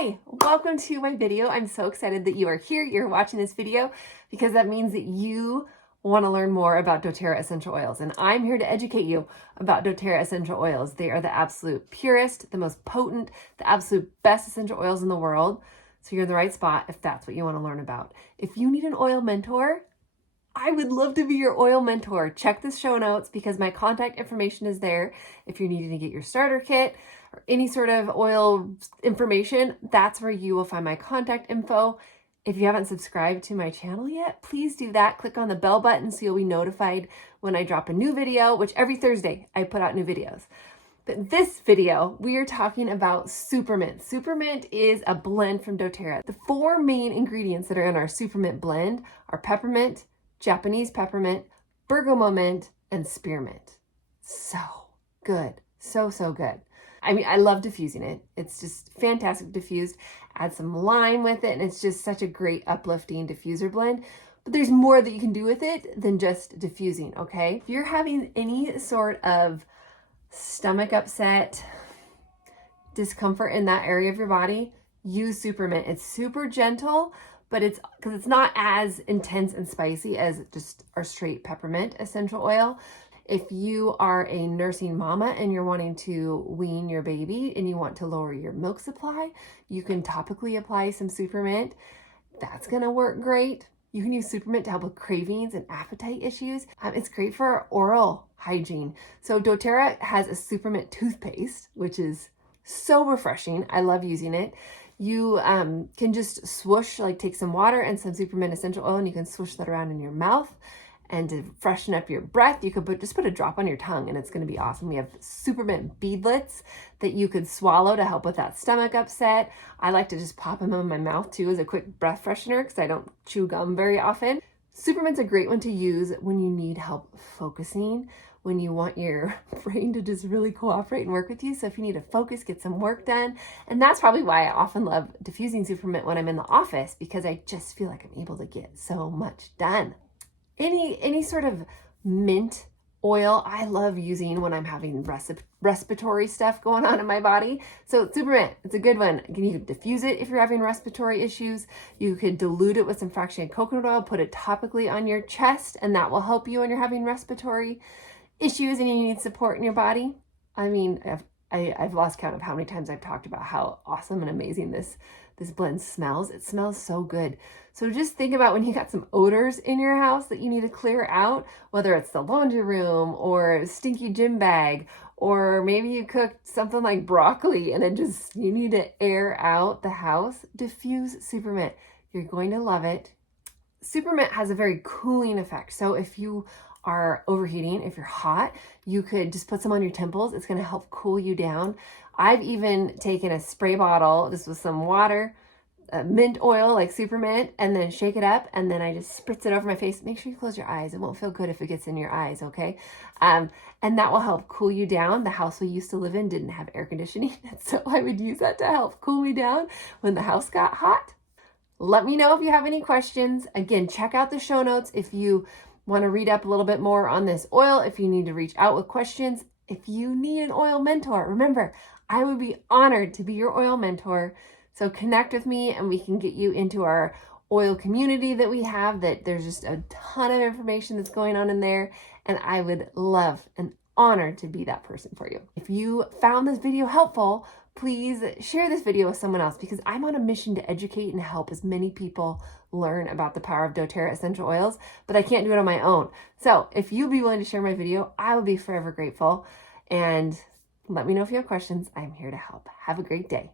Hi, welcome to my video. I'm so excited that you are here. You're watching this video because that means that you want to learn more about doTERRA essential oils. And I'm here to educate you about doTERRA essential oils. They are the absolute purest, the most potent, the absolute best essential oils in the world. So you're in the right spot if that's what you want to learn about. If you need an oil mentor, I would love to be your oil mentor. Check the show notes because my contact information is there. If you're needing to get your starter kit or any sort of oil information, that's where you will find my contact info. If you haven't subscribed to my channel yet, please do that. Click on the bell button so you'll be notified when I drop a new video, which every Thursday I put out new videos. But this video, we are talking about SuperMint. SuperMint is a blend from doTERRA. The four main ingredients that are in our SuperMint blend are peppermint, Japanese peppermint, bergamot mint, and spearmint. So good. So good. I mean, I love diffusing it. It's just fantastic diffused. Add some lime with it, and it's just such a great uplifting diffuser blend. But there's more that you can do with it than just diffusing, okay? If you're having any sort of stomach upset, discomfort in that area of your body, use SuperMint. It's super gentle, but it's because it's not as intense and spicy as just our straight peppermint essential oil. If you are a nursing mama and you're wanting to wean your baby and you want to lower your milk supply, you can topically apply some SuperMint. That's gonna work great. You can use SuperMint to help with cravings and appetite issues. It's great for oral hygiene. So doTERRA has a SuperMint toothpaste, which is so refreshing. I love using it. You can just swoosh, like take some water and some SuperMint essential oil and you can swoosh that around in your mouth. And to freshen up your breath, you could just put a drop on your tongue and it's gonna be awesome. We have SuperMint beadlets that you could swallow to help with that stomach upset. I like to just pop them in my mouth too as a quick breath freshener because I don't chew gum very often. SuperMint's a great one to use when you need help focusing, when you want your brain to just really cooperate and work with you. So if you need to focus, get some work done. And that's probably why I often love diffusing SuperMint when I'm in the office because I just feel like I'm able to get so much done. Any sort of mint oil I love using when I'm having respiratory stuff going on in my body. So SuperMint, it's a good one. You can diffuse it if you're having respiratory issues. You could dilute it with some fractionated coconut oil, put it topically on your chest, and that will help you when you're having respiratory issues and you need support in your body. I mean, I've lost count of how many times I've talked about how awesome and amazing this blend smells. It smells so good. So just think about when you got some odors in your house that you need to clear out, whether it's the laundry room or a stinky gym bag, or maybe you cooked something like broccoli and you need to air out the house. Diffuse SuperMint. You're going to love it. SuperMint has a very cooling effect. So if you are overheating, if you're hot, you could just put some on your temples. It's going to help cool you down. I've even taken a spray bottle, just with some water, mint oil like SuperMint, and then shake it up, and then I just spritz it over my face. Make sure you close your eyes. It won't feel good if it gets in your eyes, okay? And that will help cool you down. The house we used to live in didn't have air conditioning, so I would use that to help cool me down when the house got hot. Let me know if you have any questions. Again, check out the show notes if you want to read up a little bit more on this oil, if you need to reach out with questions, if you need an oil mentor. Remember, I would be honored to be your oil mentor. So connect with me and we can get you into our oil community that we have, that there's just a ton of information that's going on in there. And I would love and honor to be that person for you. If you found this video helpful, please share this video with someone else because I'm on a mission to educate and help as many people learn about the power of doTERRA essential oils, but I can't do it on my own. So if you'd be willing to share my video, I would be forever grateful. And let me know if you have questions. I'm here to help. Have a great day.